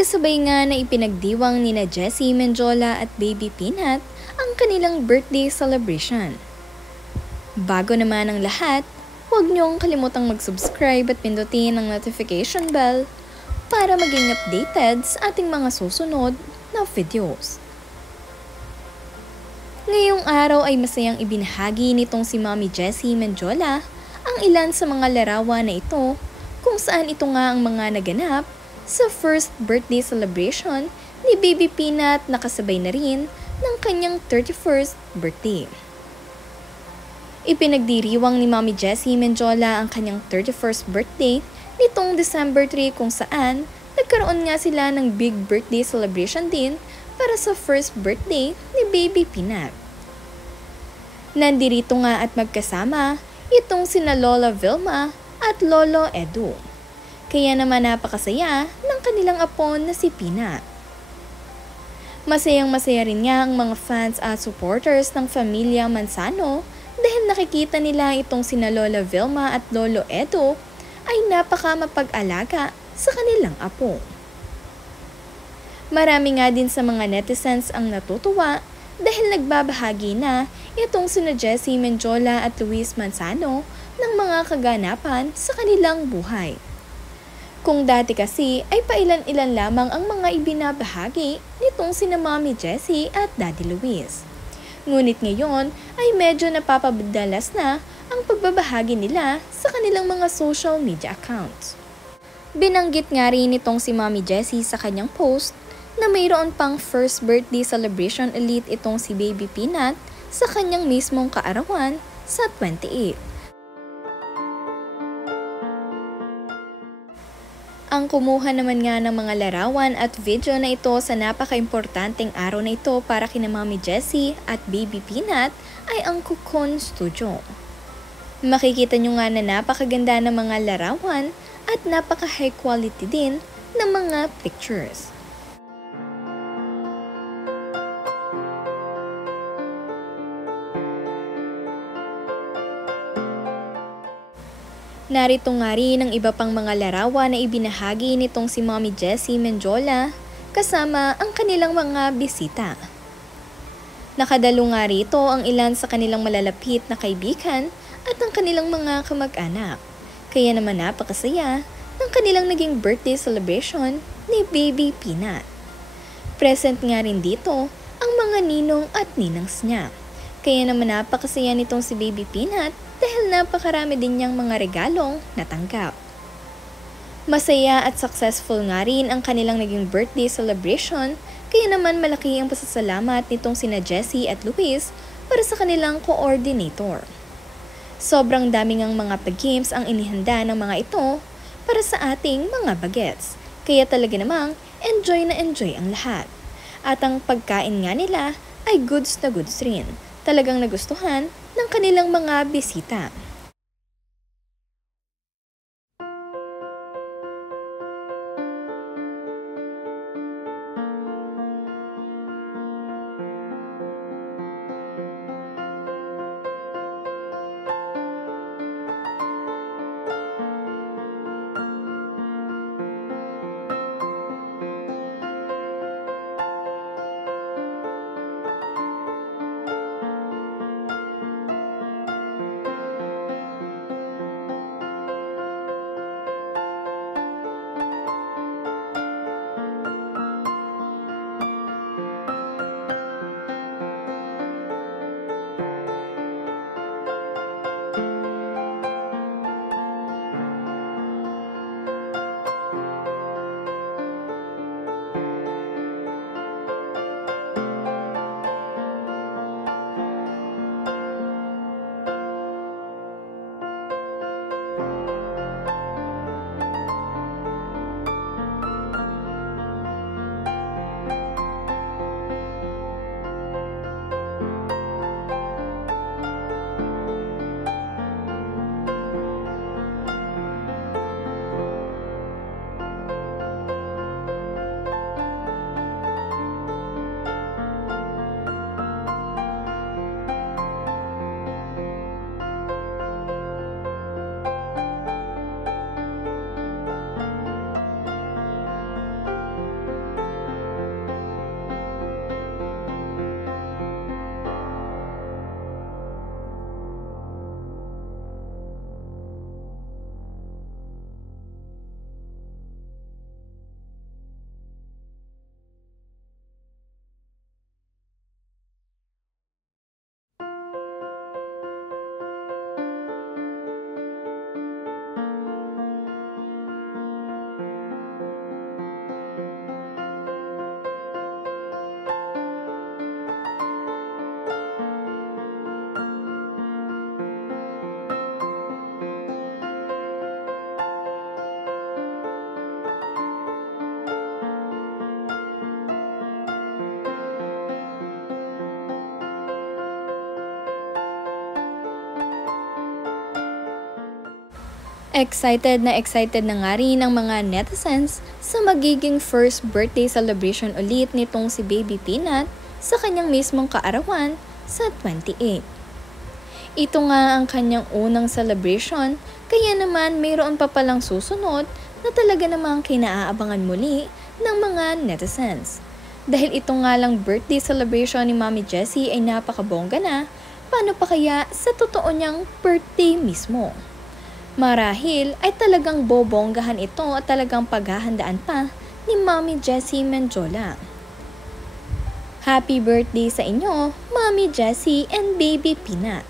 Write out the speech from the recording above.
Magkasabay nga na ipinagdiwang nina Jessie Mendiola at Baby Peanut ang kanilang birthday celebration. Bago naman ang lahat, huwag niyong kalimutang mag-subscribe at pindutin ang notification bell para maging updated sa ating mga susunod na videos. Ngayong araw ay masayang ibinahagi nitong si Mommy Jessie Mendiola ang ilan sa mga larawan na ito kung saan ito nga ang mga naganap sa first birthday celebration ni Baby Peanut na kasabay na rin ng kanyang 31st birthday. Ipinagdiriwang ni Mommy Jessie Mendiola ang kanyang 31st birthday nitong December 3 kung saan nagkaroon nga sila ng big birthday celebration din para sa first birthday ni Baby Peanut. Nandirito nga at magkasama itong sina Lola Vilma at Lolo Edu. Kaya naman napakasaya ng kanilang apo na si Peanut. Masayang-masaya rin nga ang mga fans at supporters ng Pamilya Manzano dahil nakikita nila itong sina Lola Vilma at Lolo Edu ay napaka mapag-alaga sa kanilang apo. Marami nga din sa mga netizens ang natutuwa dahil nagbabahagi na itong sina Jessie Mendiola at Luis Manzano ng mga kaganapan sa kanilang buhay. Kung dati kasi ay pailan-ilan lamang ang mga ibinabahagi nitong sina Mommy Jessie at Daddy Luis. Ngunit ngayon ay medyo napapadalas na ang pagbabahagi nila sa kanilang mga social media accounts. Binanggit nga rin nitong si Mommy Jessie sa kanyang post na mayroon pang first birthday celebration ulit itong si Baby Peanut sa kanyang mismong kaarawan sa 28. Ang kumuha naman nga ng mga larawan at video na ito sa napaka-importanteng araw na ito para kina Mommy Jessie at Baby Peanut ay ang Cocoon Studio. Makikita nyo nga na napakaganda ng mga larawan at napaka-high quality din ng mga pictures. Narito nga rin ang iba pang mga larawan na ibinahagi nitong si Mommy Jessie Mendiola kasama ang kanilang mga bisita. Nakadalo nga rito ang ilan sa kanilang malalapit na kaibigan at ang kanilang mga kamag-anak. Kaya naman napakasaya ng kanilang naging birthday celebration ni Baby Peanut. Present nga rin dito ang mga ninong at ninangs niya. Kaya naman napakasaya nitong si Baby Peanut dahil napakarami din niyang mga regalong natanggap. Masaya at successful nga rin ang kanilang naging birthday celebration, kaya naman malaki ang pasasalamat nitong sina Jessie at Luis para sa kanilang coordinator. Sobrang daming ang mga pag-games ang inihanda ng mga ito para sa ating mga bagets, kaya talaga namang enjoy na enjoy ang lahat. At ang pagkain nga nila ay goods na goods rin. Talagang nagustuhan ng kanilang mga bisita. Excited na nga rin ang mga netizens sa magiging first birthday celebration ulit nitong si Baby Peanut sa kanyang mismong kaarawan sa 28. Ito nga ang kanyang unang celebration, kaya naman mayroon pa palang susunod na talaga namang kinaabangan muli ng mga netizens. Dahil ito nga lang birthday celebration ni Mommy Jessie ay napakabongga na, paano pa kaya sa totoo niyang birthday mismo? Marahil ay talagang bobonggahan ito at talagang paghahandaan pa ni Mommy Jessie Mendiola. Happy birthday sa inyo, Mommy Jessie and Baby Peanut!